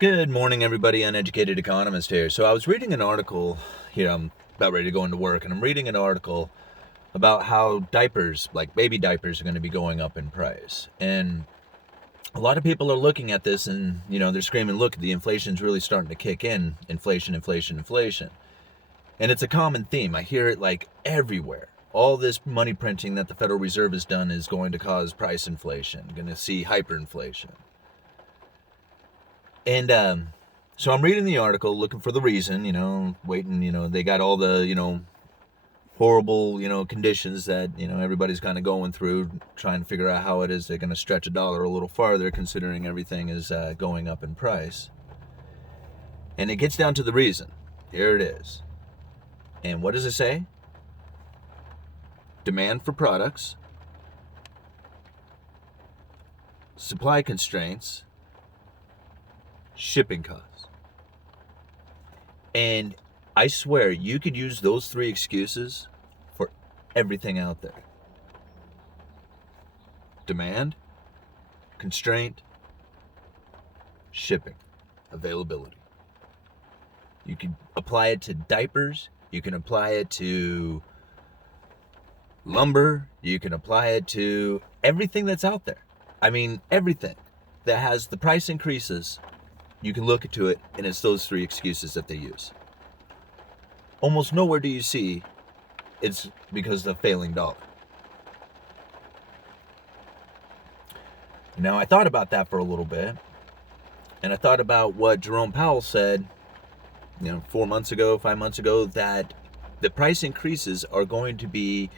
Good morning, everybody. Uneducated Economist here. So I was reading an article here. I'm about ready to go into work, and I'm reading an article about how diapers, like baby diapers, are going to be going up in price. And a lot of people are looking at this and, they're screaming, look, the inflation's really starting to kick in. Inflation, inflation, inflation. And it's a common theme. I hear it like everywhere. All this money printing that the Federal Reserve has done is going to cause price inflation, going to see hyperinflation. And so I'm reading the article, looking for the reason, waiting, they got all the, horrible, conditions that, everybody's kind of going through, trying to figure out how it is they're going to stretch a dollar a little farther, considering everything is going up in price. And it gets down to the reason. Here it is. And what does it say? Demand for products, supply constraints, shipping costs. And I swear you could use those three excuses for everything out there. Demand, constraint, shipping, availability. You can apply it to diapers, you can apply it to lumber, you can apply it to everything that's out there. I mean, everything that has the price increases, you can look into it, and it's those three excuses that they use. Almost nowhere do you see it's because of the failing dollar. Now, I thought about that for a little bit, and I thought about what Jerome Powell said, 4 months ago, 5 months ago, that the price increases are going to be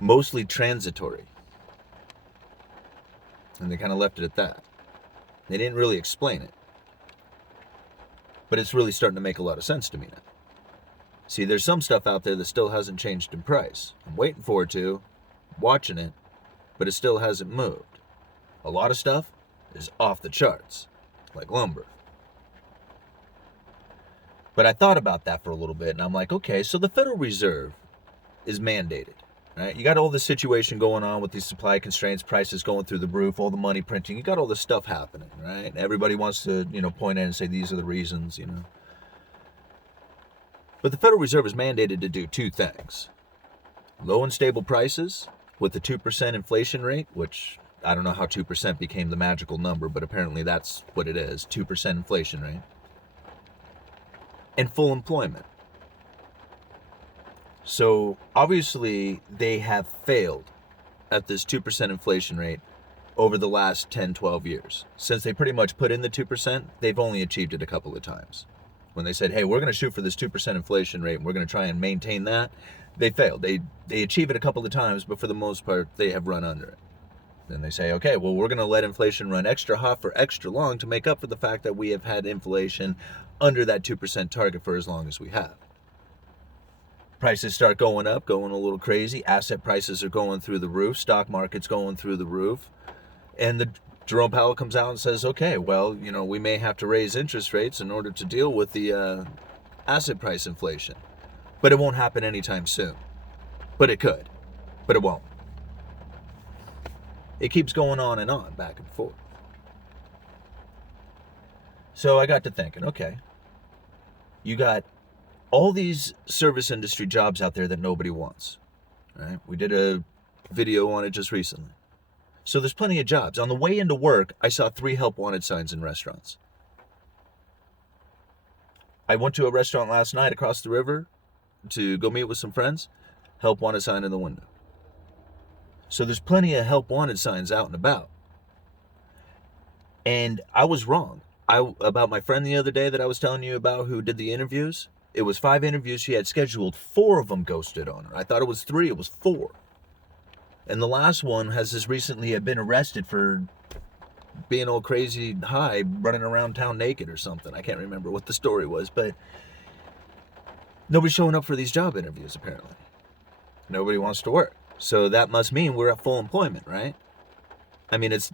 mostly transitory. And they kind of left it at that. They didn't really explain it. But it's really starting to make a lot of sense to me now. See, there's some stuff out there that still hasn't changed in price. I'm waiting for it to, watching it, but it still hasn't moved. A lot of stuff is off the charts, like lumber. But I thought about that for a little bit, and I'm like, okay, so the Federal Reserve is mandated, right? You got all this situation going on with these supply constraints, prices going through the roof, all the money printing. You got all this stuff happening, right? Everybody wants to, point at it and say these are the reasons, But the Federal Reserve is mandated to do two things. Low and stable prices with the 2% inflation rate, which I don't know how 2% became the magical number, but apparently that's what it is, 2% inflation rate. And full employment. So obviously they have failed at this 2% inflation rate over the last 10, 12 years. Since they pretty much put in the 2%, they've only achieved it a couple of times. When they said, hey, we're going to shoot for this 2% inflation rate and we're going to try and maintain that, they failed. They achieve it a couple of times, but for the most part, they have run under it. Then they say, okay, well, we're going to let inflation run extra hot for extra long to make up for the fact that we have had inflation under that 2% target for as long as we have. Prices start going up, going a little crazy. Asset prices are going through the roof. Stock market's going through the roof. And Jerome Powell comes out and says, okay, well, we may have to raise interest rates in order to deal with the asset price inflation. But it won't happen anytime soon. But it could. But it won't. It keeps going on and on, back and forth. So I got to thinking, okay, you got all these service industry jobs out there that nobody wants, right? We did a video on it just recently. So there's plenty of jobs. On the way into work, I saw 3 help wanted signs in restaurants. I went to a restaurant last night across the river to go meet with some friends. Help wanted sign in the window. So there's plenty of help wanted signs out and about. And I was wrong. About my friend the other day that I was telling you about who did the interviews. It was 5 interviews she had scheduled. 4 of them ghosted on her. I thought it was 3. It was 4. And the last one has just recently been arrested for being all crazy high, running around town naked or something. I can't remember what the story was, but nobody's showing up for these job interviews, apparently. Nobody wants to work. So that must mean we're at full employment, right? I mean, it's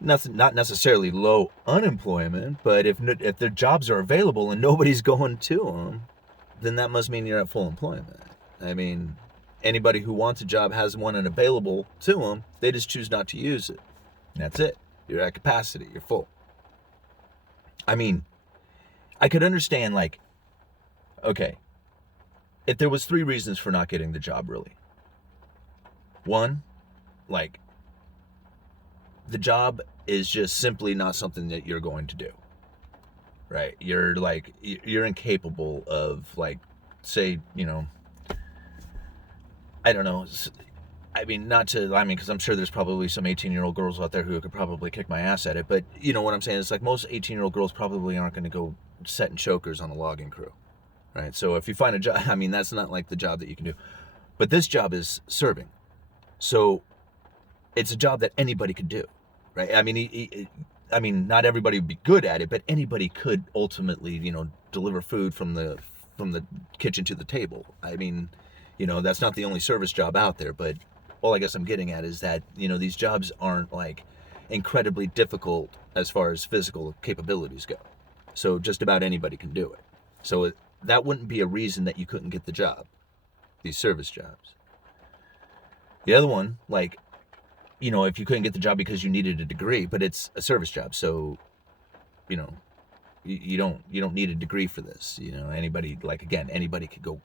not necessarily low unemployment, but if their jobs are available and nobody's going to them, then that must mean you're at full employment. I mean, anybody who wants a job has one and available to them, they just choose not to use it. And that's it. You're at capacity. You're full. I mean, I could understand, like, okay, if there was 3 reasons for not getting the job, really. One, like, the job is just simply not something that you're going to do, right? You're incapable of, like, say, I don't know. Because I'm sure there's probably some 18-year-old girls out there who could probably kick my ass at it, but you know what I'm saying? It's like most 18-year-old girls probably aren't going to go setting chokers on a logging crew, right? So if you find a job, that's not like the job that you can do. But this job is serving. So it's a job that anybody could do, right? Not everybody would be good at it, but anybody could ultimately, deliver food from the kitchen to the table. That's not the only service job out there, but all I guess I'm getting at is that, these jobs aren't like incredibly difficult as far as physical capabilities go. So just about anybody can do it. So that wouldn't be a reason that you couldn't get the job, these service jobs. The other one, like, if you couldn't get the job because you needed a degree, but it's a service job, so, you don't need a degree for this. Anybody, like, again, anybody could go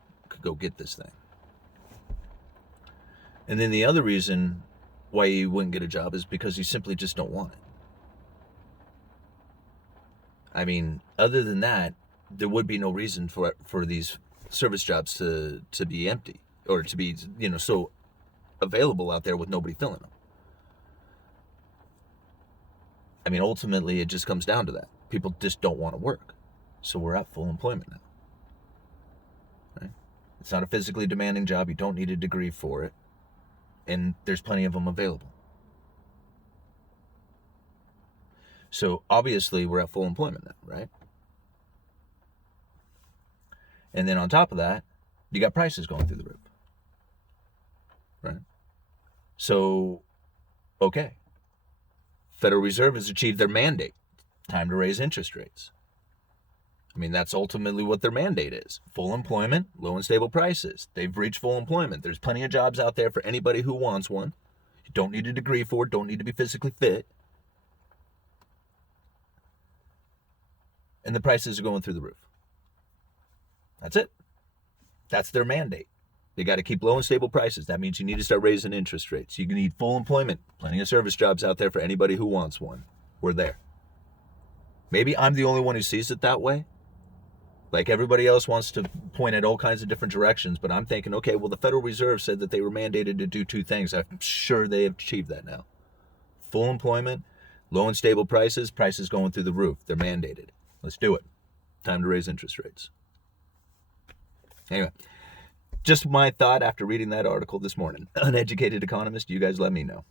get this thing. And then the other reason why you wouldn't get a job is because you simply just don't want it. Other than that, there would be no reason for these service jobs to be empty or to be, so available out there with nobody filling them. Ultimately, it just comes down to that. People just don't want to work. So we're at full employment now. Right? It's not a physically demanding job. You don't need a degree for it. And there's plenty of them available. So obviously we're at full employment now, right? And then on top of that, you got prices going through the roof. Right? So, okay. Federal Reserve has achieved their mandate. Time to raise interest rates. That's ultimately what their mandate is. Full employment, low and stable prices. They've reached full employment. There's plenty of jobs out there for anybody who wants one. You don't need a degree for it, don't need to be physically fit. And the prices are going through the roof. That's it. That's their mandate. They got to keep low and stable prices. That means you need to start raising interest rates. You need full employment. Plenty of service jobs out there for anybody who wants one. We're there. Maybe I'm the only one who sees it that way. Like everybody else wants to point at all kinds of different directions, but I'm thinking, okay, well, the Federal Reserve said that they were mandated to do 2 things. I'm sure they have achieved that now. Full employment, low and stable prices going through the roof. They're mandated. Let's do it. Time to raise interest rates. Anyway, just my thought after reading that article this morning. Uneducated Economist, you guys let me know.